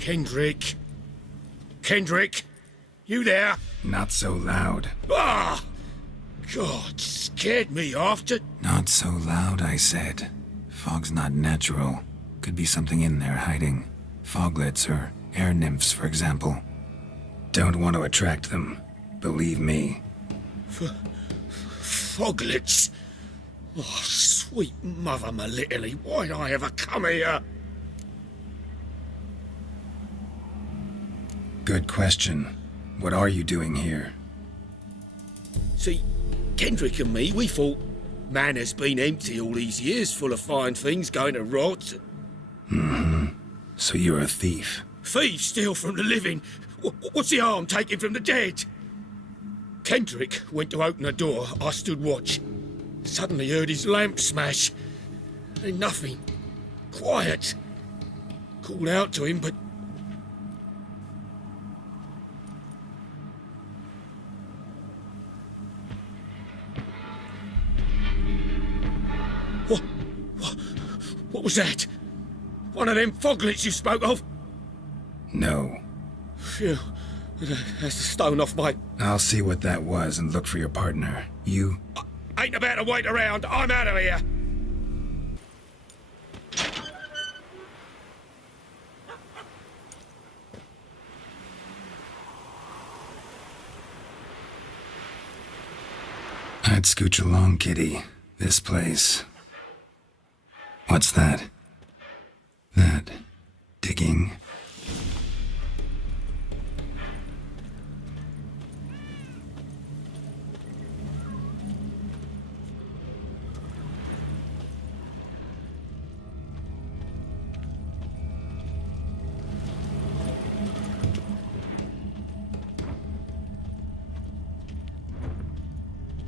Kendrick? Kendrick? You there? Not so loud. Ah! God, scared me after... Not so loud, I said. Fog's not natural. Could be something in there hiding. Foglets or air nymphs, for example. Don't want to attract them. Believe me. Foglets? Oh, sweet mother Melitterly, why'd I ever come here? Good question. What are you doing here? See, Kendrick and me, we thought man has been empty all these years, full of fine things going to rot. Mm-hmm. So you're a thief. Thieves steal from the living. What's the harm taking from the dead? Kendrick went to open the door. I stood watch. Suddenly heard his lamp smash. Then nothing. Quiet. Called out to him, but... What was that? One of them foglets you spoke of? No. Phew. That's the stone off my... I'll see what that was and look for your partner. You... I ain't about to wait around. I'm out of here. I'd scooch along, kitty. This place... What's that? That... digging...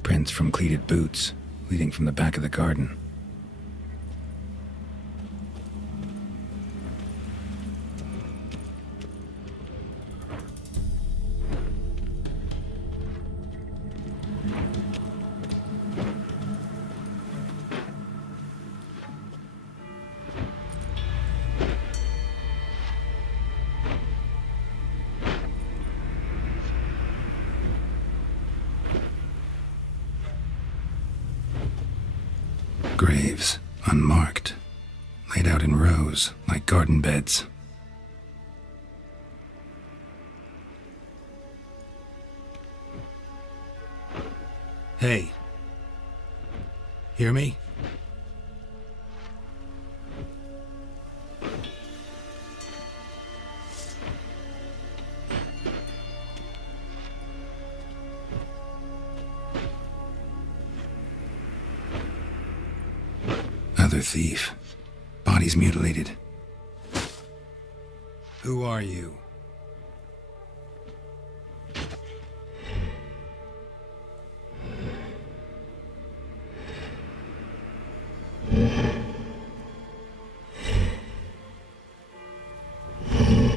Prints from cleated boots, leading from the back of the garden. Graves, unmarked, laid out in rows like garden beds. Hey. Hear me? Another thief. Bodies mutilated. Who are you?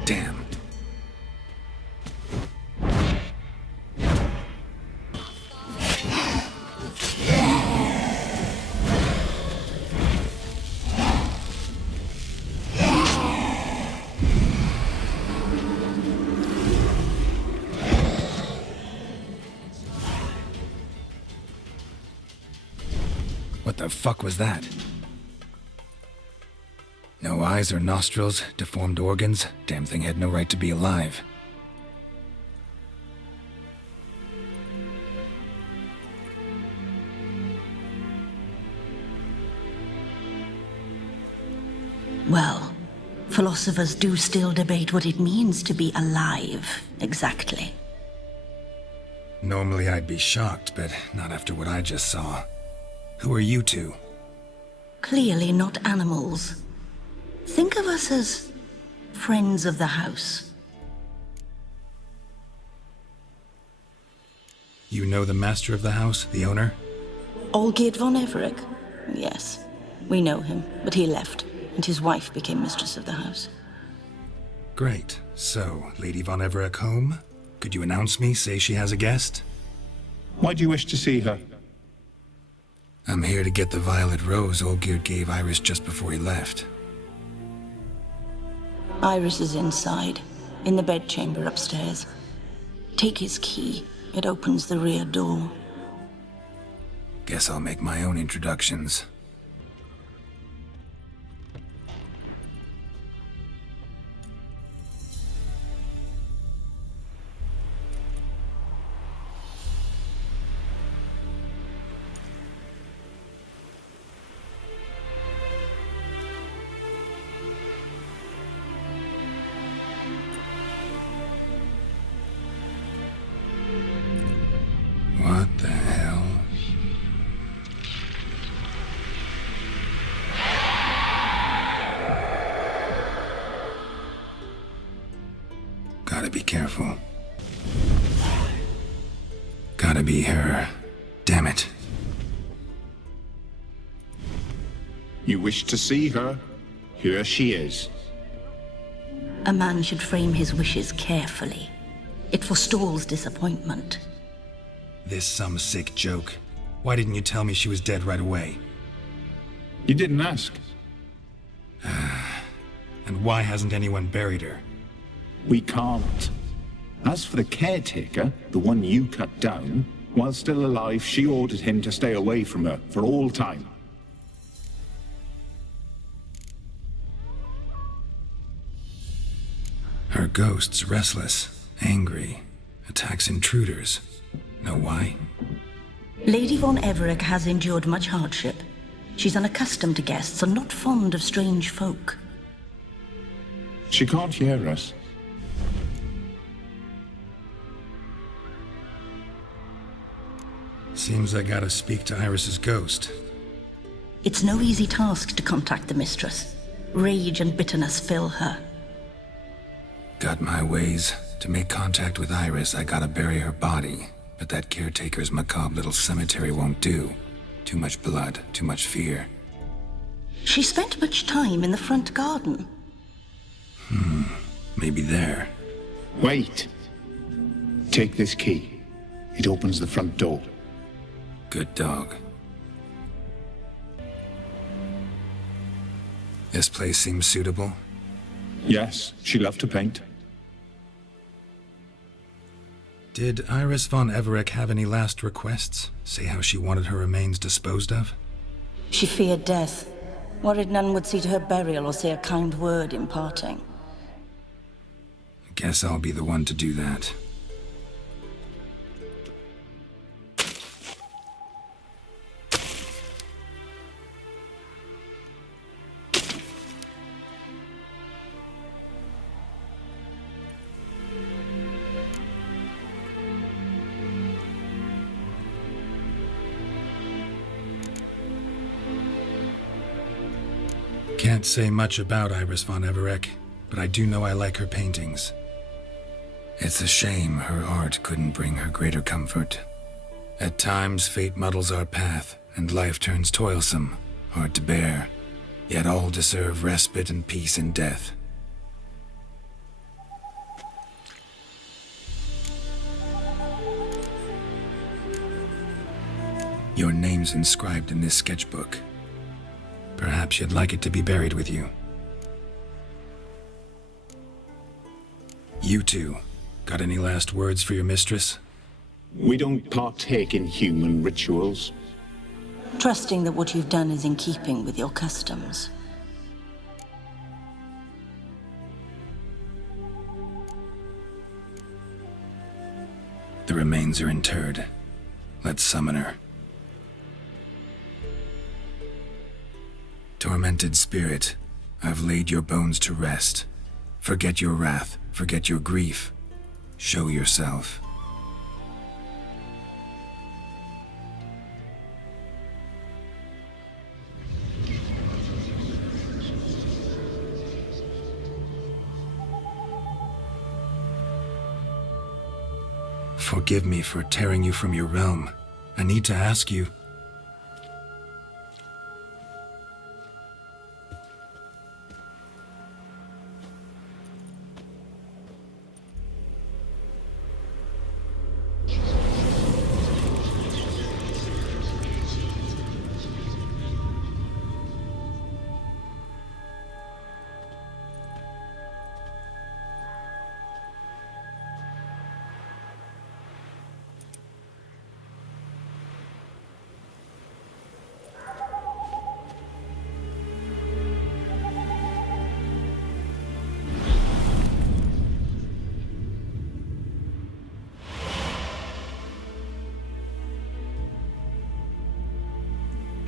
Damn. What the fuck was that? No eyes or nostrils, deformed organs. Damn thing had no right to be alive. Well, philosophers do still debate what it means to be alive, exactly. Normally I'd be shocked, but not after what I just saw. Who are you two? Clearly not animals. Think of us as friends of the house. You know the master of the house, the owner? Olgierd von Everec? Yes, we know him, but he left, and his wife became mistress of the house. Great. So, Lady von Everec home? Could you announce me, say she has a guest? Why do you wish to see her? I'm here to get the violet rose Olgierd gave Iris just before he left. Iris is inside, in the bedchamber upstairs. Take his key. It opens the rear door. Guess I'll make my own introductions. What the hell? Gotta be careful. Gotta be her. Damn it. You wish to see her? Here she is. A man should frame his wishes carefully. It forestalls disappointment. This some sick joke. Why didn't you tell me she was dead right away? You didn't ask. And why hasn't anyone buried her? We can't. As for the caretaker, the one you cut down, while still alive, she ordered him to stay away from her for all time. Her ghost's restless, angry, attacks intruders. Know why? Lady von Everett has endured much hardship. She's unaccustomed to guests and not fond of strange folk. She can't hear us. Seems I gotta speak to Iris's ghost. It's no easy task to contact the mistress. Rage and bitterness fill her. Got my ways. To make contact with Iris, I gotta bury her body. But that caretaker's macabre little cemetery won't do. Too much blood, too much fear. She spent much time in the front garden. Maybe there. Wait. Take this key. It opens the front door. Good dog. This place seems suitable. Yes, she loved to paint. Did Iris von Everett have any last requests? Say how she wanted her remains disposed of? She feared death, worried none would see to her burial or say a kind word in parting. Guess I'll be the one to do that. Can't say much about Iris von Everett, but I do know I like her paintings. It's a shame her art couldn't bring her greater comfort. At times, fate muddles our path, and life turns toilsome, hard to bear. Yet all deserve respite and peace in death. Your name's inscribed in this sketchbook. Perhaps you'd like it to be buried with you. You two, got any last words for your mistress? We don't partake in human rituals. Trusting that what you've done is in keeping with your customs. The remains are interred. Let's summon her. Tormented spirit, I've laid your bones to rest. Forget your wrath, forget your grief. Show yourself. Forgive me for tearing you from your realm. I need to ask you.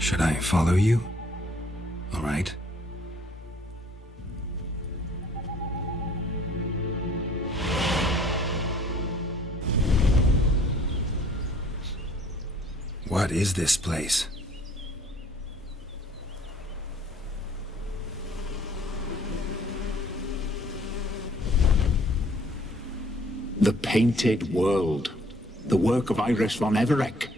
Should I follow you? All right. What is this place? The Painted World. The work of Iris von Everec.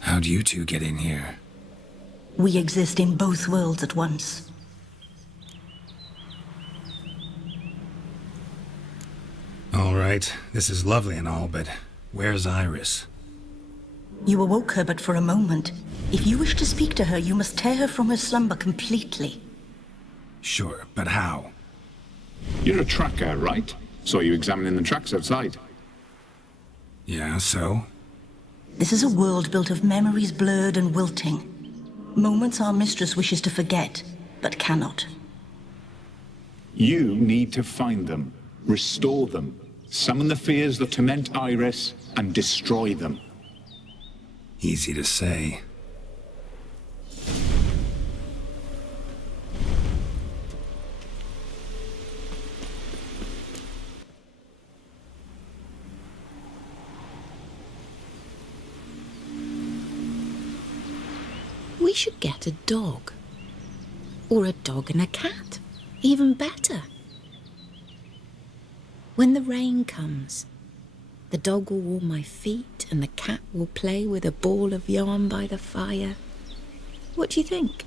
How'd you two get in here? We exist in both worlds at once. All right, this is lovely and all, but where's Iris? You awoke her but for a moment. If you wish to speak to her, you must tear her from her slumber completely. Sure, but how? You're a tracker, right? Saw you examining the tracks outside. Yeah, so? This is a world built of memories blurred and wilting. Moments our mistress wishes to forget, but cannot. You need to find them, restore them, summon the fears that torment Iris, and destroy them. Easy to say. We should get a dog. Or a dog and a cat. Even better. When the rain comes, the dog will warm my feet and the cat will play with a ball of yarn by the fire. What do you think?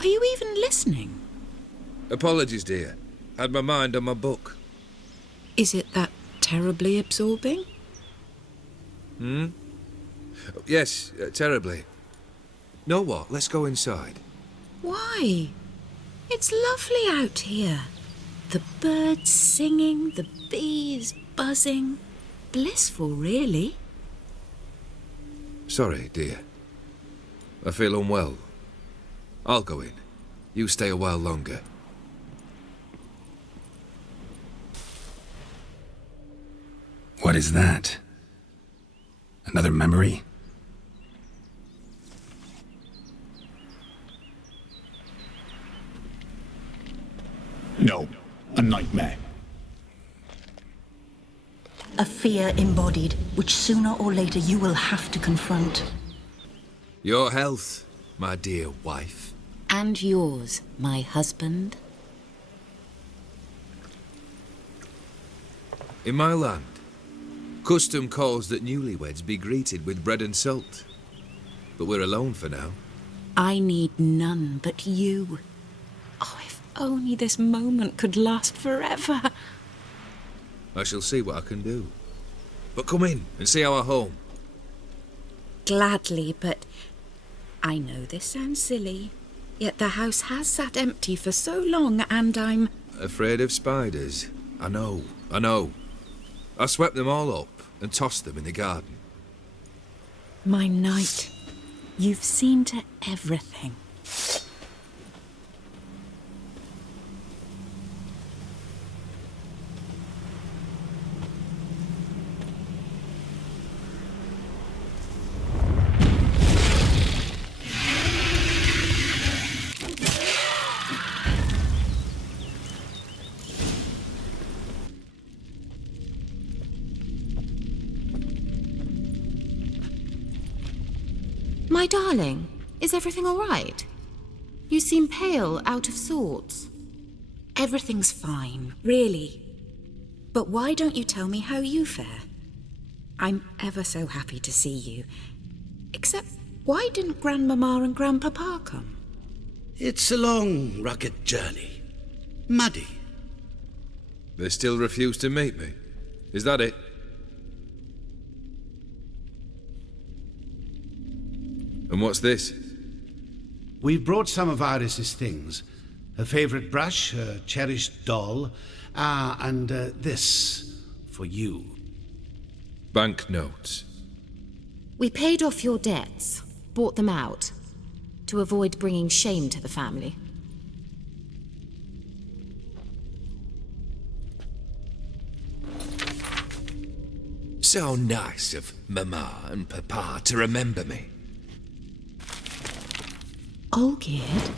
Are you even listening? Apologies, dear. Had my mind on my book. Is it that terribly absorbing? Yes, terribly. Know what? Let's go inside. Why? It's lovely out here. The birds singing, the bees buzzing. Blissful, really. Sorry, dear. I feel unwell. I'll go in. You stay a while longer. What is that? Another memory? No, a nightmare. A fear embodied, which sooner or later you will have to confront. Your health, my dear wife. And yours, my husband. In my land, custom calls that newlyweds be greeted with bread and salt. But we're alone for now. I need none but you. Oh, if only this moment could last forever. I shall see what I can do. But come in and see our home. Gladly, but I know this sounds silly, yet the house has sat empty for so long and I'm... Afraid of spiders? I know. I swept them all up and tossed them in the garden. My knight, you've seen to everything. My darling, is everything all right? You seem pale, out of sorts. Everything's fine, really. But why don't you tell me how you fare? I'm ever so happy to see you. Except, why didn't Grandmama and Grandpapa come? It's a long, rugged journey. Muddy. They still refuse to meet me. Is that it? And what's this? We've brought some of Iris's things. Her favorite brush, her cherished doll, and this for you. Banknotes. We paid off your debts, bought them out, to avoid bringing shame to the family. So nice of Mama and Papa to remember me. Olgierd?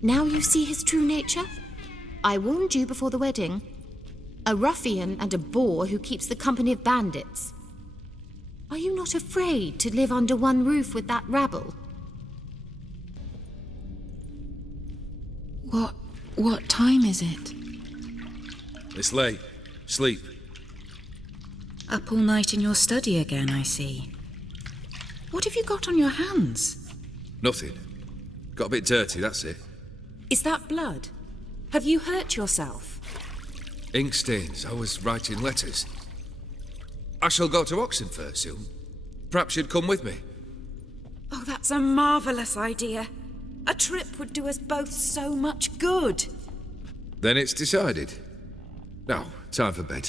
Now you see his true nature? I warned you before the wedding. A ruffian and a boor who keeps the company of bandits. Are you not afraid to live under one roof with that rabble? What time is it? It's late. Sleep. Up all night in your study again, I see. What have you got on your hands? Nothing. Got a bit dirty, that's it. Is that blood? Have you hurt yourself? Ink stains. I was writing letters. I shall go to Oxenfurt soon. Perhaps you'd come with me. Oh, that's a marvellous idea. A trip would do us both so much good. Then it's decided. Now, time for bed.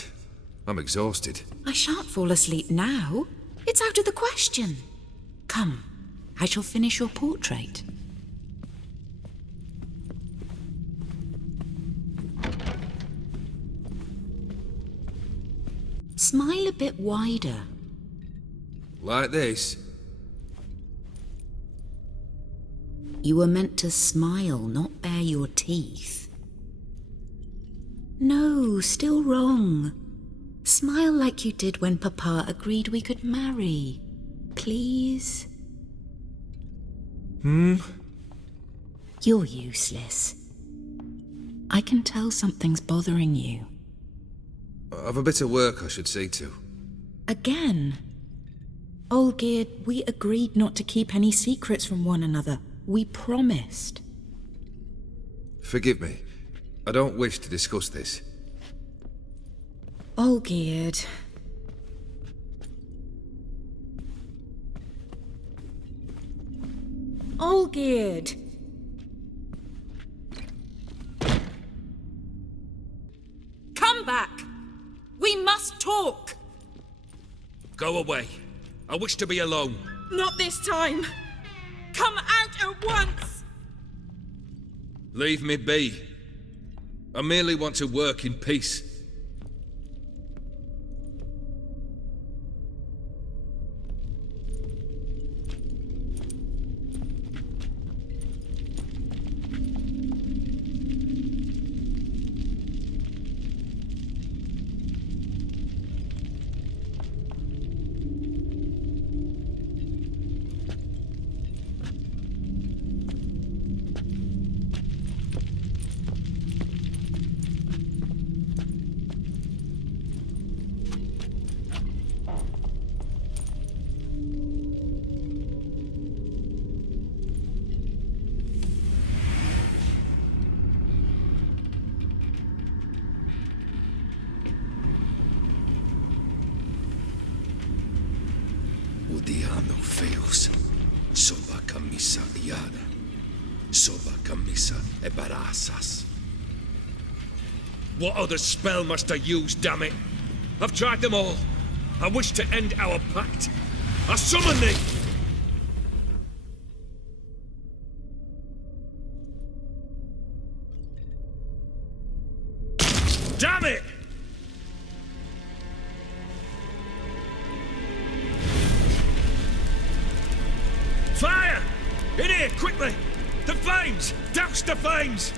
I'm exhausted. I shan't fall asleep now. It's out of the question. Come, I shall finish your portrait. Smile a bit wider. Like this? You were meant to smile, not bare your teeth. No, still wrong. Smile like you did when Papa agreed we could marry. Please? You're useless. I can tell something's bothering you. I've a bit of work I should see to. Again? Olgierd, we agreed not to keep any secrets from one another. We promised. Forgive me. I don't wish to discuss this. Olgierd. Olgierd! Come back! We must talk! Go away. I wish to be alone. Not this time! Come out at once! Leave me be. I merely want to work in peace. Odiano feos, soba camisa iada, soba camisa e barasas. What other spell must I use, damn it? I've tried them all. I wish to end our pact. I summon thee! Damn it! Fire! In here, quickly! The flames! Douse the flames!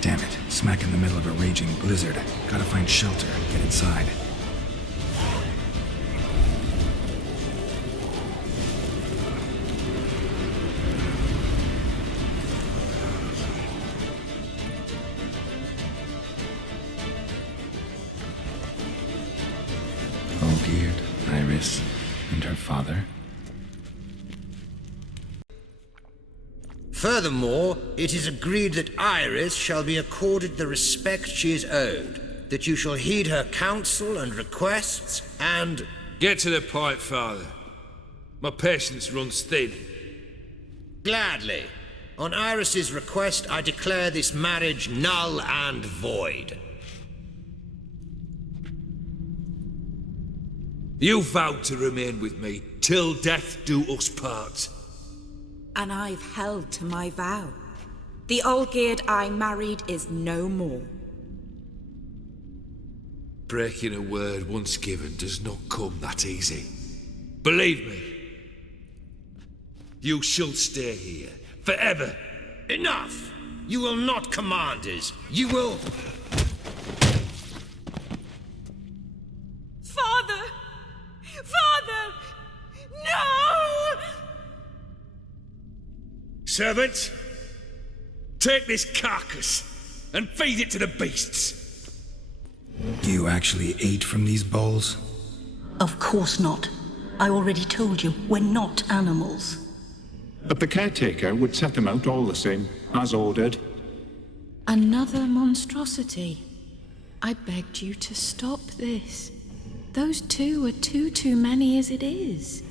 Damn it. Smack in the middle of a raging blizzard. Gotta find shelter. Get inside. Olgierd, Iris, and her father. Furthermore, it is agreed that Iris shall be accorded the respect she is owed, that you shall heed her counsel and requests, and... Get to the point, Father. My patience runs thin. Gladly. On Iris's request, I declare this marriage null and void. You vowed to remain with me till death do us part. And I've held to my vow. The Olgierd I married is no more. Breaking a word once given does not come that easy. Believe me. You shall stay here forever. Enough! You will not command us. You will... Father! Father! No! Servants, take this carcass and feed it to the beasts. You actually ate from these bowls? Of course not. I already told you, we're not animals. But the caretaker would set them out all the same, as ordered. Another monstrosity. I begged you to stop this. Those two are too many as it is.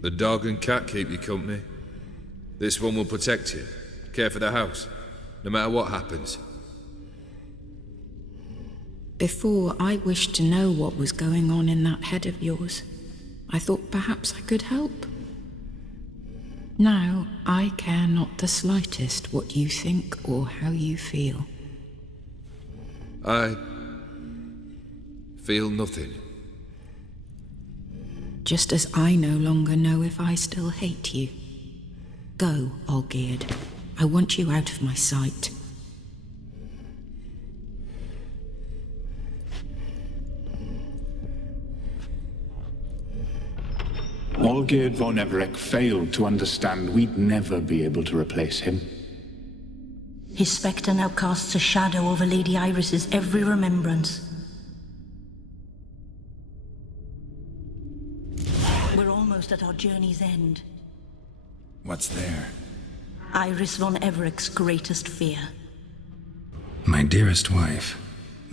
The dog and cat keep you company. This one will protect you, care for the house, no matter what happens. Before, I wished to know what was going on in that head of yours. I thought perhaps I could help. Now, I care not the slightest what you think or how you feel. I feel nothing. Just as I no longer know if I still hate you. Go, Olgierd. I want you out of my sight. Olgierd von Everec failed to understand we'd never be able to replace him. His spectre now casts a shadow over Lady Iris's every remembrance. We're almost at our journey's end. What's there? Iris von Everec's greatest fear. My dearest wife,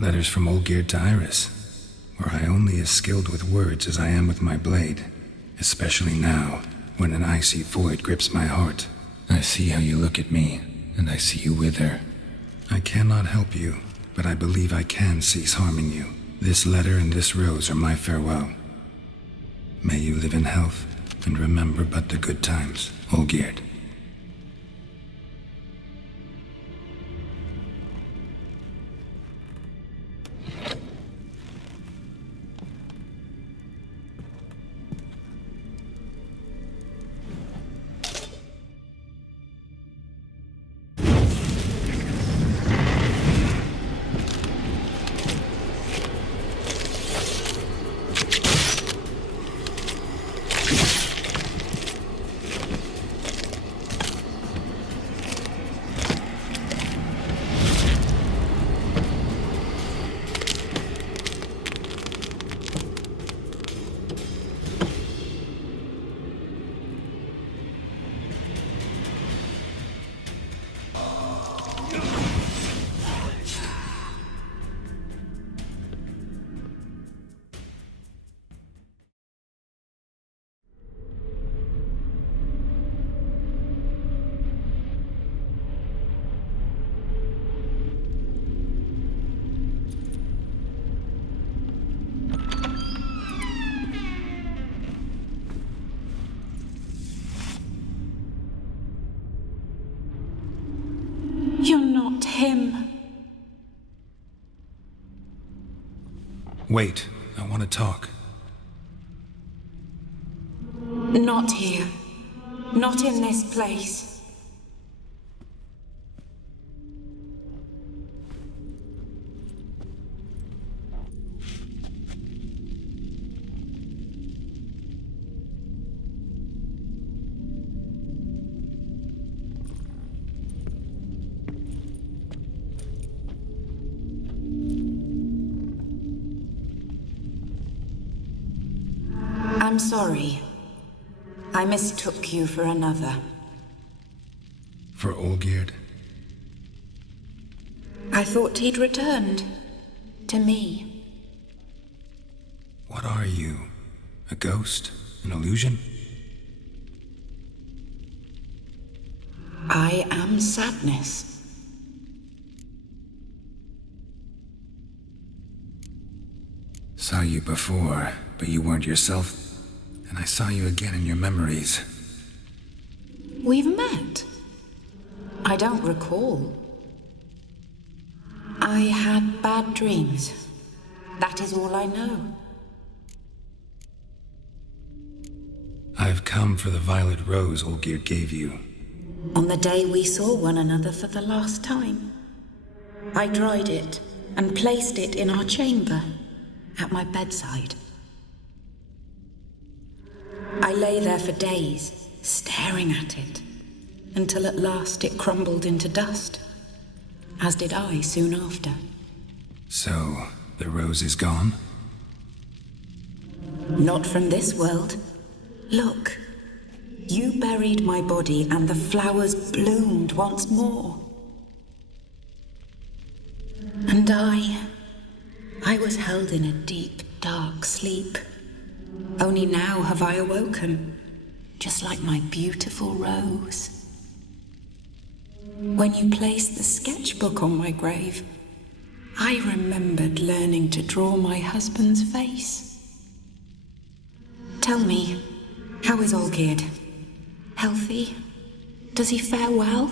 letters from Olgierd to Iris, were I only as skilled with words as I am with my blade, especially now, when an icy void grips my heart. I see how you look at me, and I see you wither. I cannot help you, but I believe I can cease harming you. This letter and this rose are my farewell. May you live in health, and remember but the good times, Olgierd. You're not him. Wait, I want to talk. Not here. Not in this place. I'm sorry. I mistook you for another. For Olgierd? I thought he'd returned. To me. What are you? A ghost? An illusion? I am sadness. Saw you before. but you weren't yourself, and I saw you again in your memories. We've met? I don't recall. I had bad dreams. That is all I know. I've come for the violet rose Olgierd gave you. On the day we saw one another for the last time, I dried it and placed it in our chamber at my bedside. I lay there for days, staring at it, until at last it crumbled into dust, as did I soon after. So, the rose is gone? Not from this world. Look, you buried my body and the flowers bloomed once more. And I was held in a deep, dark sleep. Only now have I awoken, just like my beautiful rose. When you placed the sketchbook on my grave, I remembered learning to draw my husband's face. Tell me, how is Olgierd? Healthy? Does he fare well?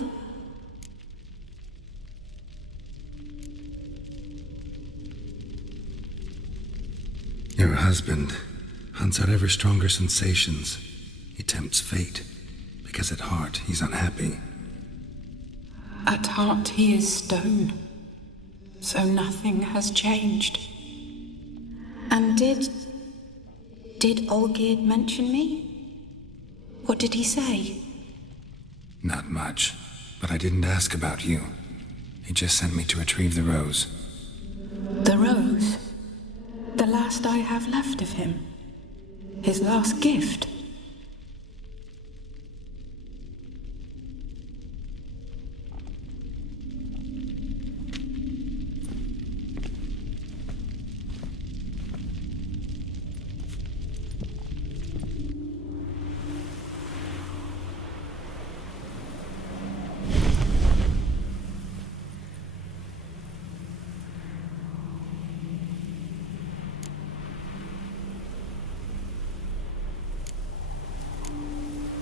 Your husband hunts out ever stronger sensations. He tempts fate, because at heart he's unhappy. At heart he is stone, so nothing has changed. And did Olgierd mention me? What did he say? Not much, but I didn't ask about you. He just sent me to retrieve the rose. The rose? The last I have left of him? His last gift?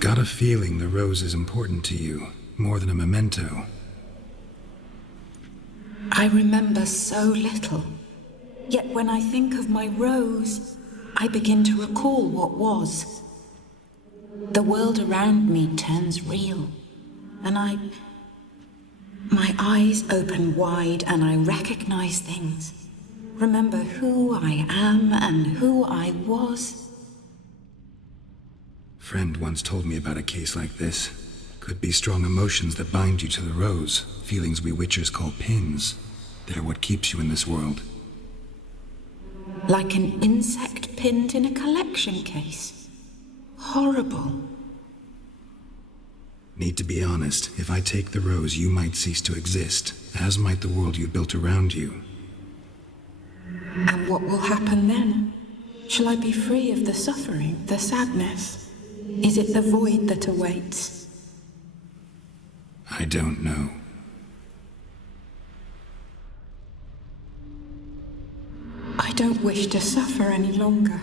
Got a feeling the rose is important to you, more than a memento. I remember so little. Yet when I think of my rose, I begin to recall what was. The world around me turns real, and my eyes open wide and I recognize things. Remember who I am and who I was. Friend once told me about a case like this. Could be strong emotions that bind you to the rose, feelings we witchers call pins. They're what keeps you in this world. Like an insect pinned in a collection case. Horrible. Need to be honest, if I take the rose, you might cease to exist, as might the world you built around you. And what will happen then? Shall I be free of the suffering, the sadness? Is it the void that awaits? I don't know. I don't wish to suffer any longer,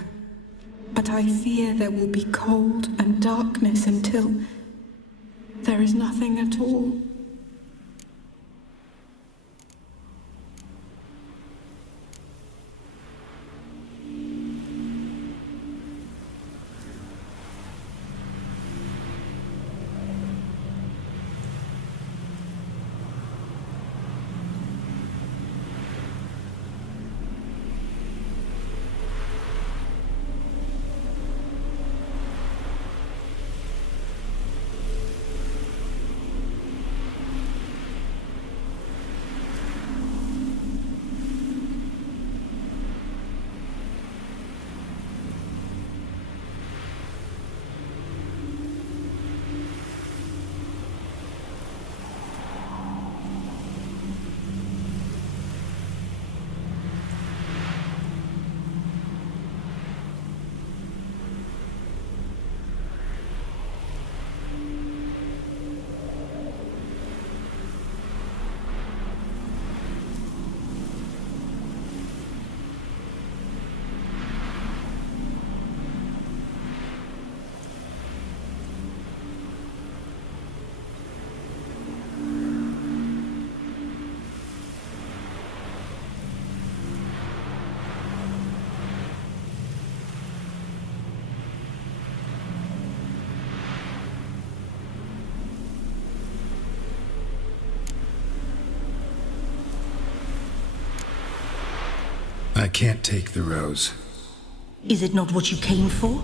but I fear there will be cold and darkness until there is nothing at all. I can't take the rose. Is it not what you came for?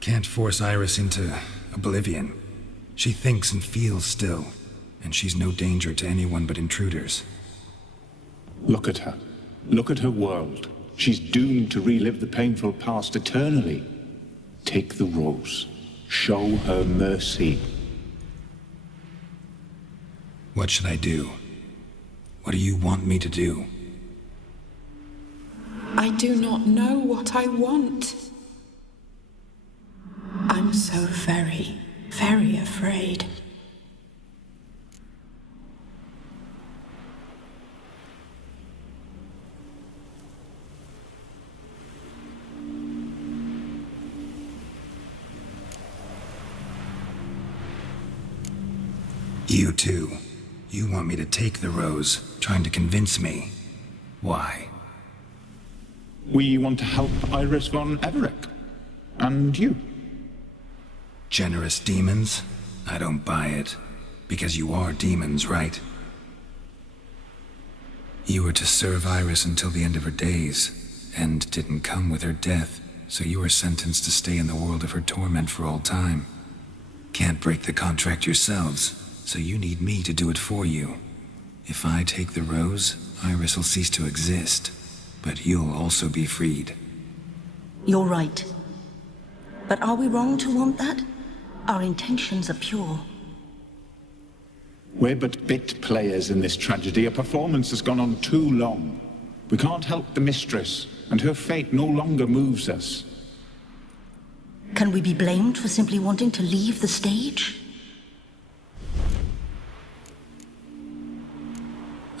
Can't force Iris into oblivion. She thinks and feels still, and she's no danger to anyone but intruders. Look at her. Look at her world. She's doomed to relive the painful past eternally. Take the rose. Show her mercy. What should I do? What do you want me to do? I do not know what I want. I'm so very, very afraid. You too. You want me to take the rose, trying to convince me. Why? We want to help Iris von Everec. And you. Generous demons? I don't buy it. Because you are demons, right? You were to serve Iris until the end of her days. End didn't come with her death, so you were sentenced to stay in the world of her torment for all time. Can't break the contract yourselves, so you need me to do it for you. If I take the rose, Iris will cease to exist, but you'll also be freed. You're right. But are we wrong to want that? Our intentions are pure. We're but bit players in this tragedy. A performance has gone on too long. We can't help the mistress, and her fate no longer moves us. Can we be blamed for simply wanting to leave the stage?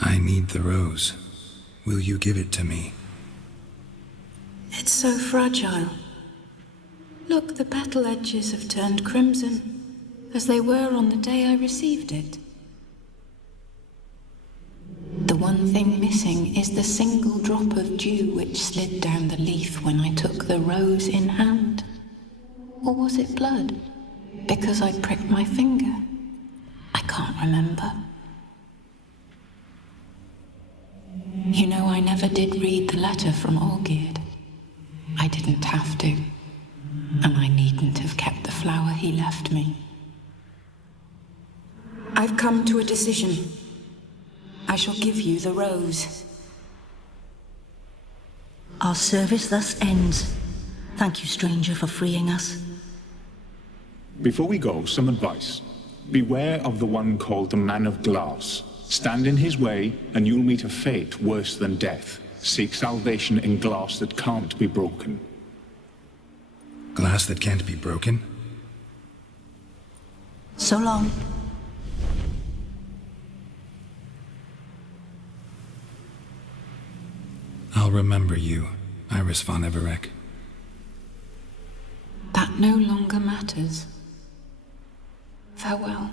I need the rose. Will you give it to me? It's so fragile. Look, the petal edges have turned crimson, as they were on the day I received it. The one thing missing is the single drop of dew which slid down the leaf when I took the rose in hand. Or was it blood? Because I pricked my finger? I can't remember. You know, I never did read the letter from Olgierd. I didn't have to. And I needn't have kept the flower he left me. I've come to a decision. I shall give you the rose. Our service thus ends. Thank you, stranger, for freeing us. Before we go, some advice. Beware of the one called the Man of Glass. Stand in his way, and you'll meet a fate worse than death. Seek salvation in glass that can't be broken. Glass that can't be broken? So long. I'll remember you, Iris von Everec. That no longer matters. Farewell.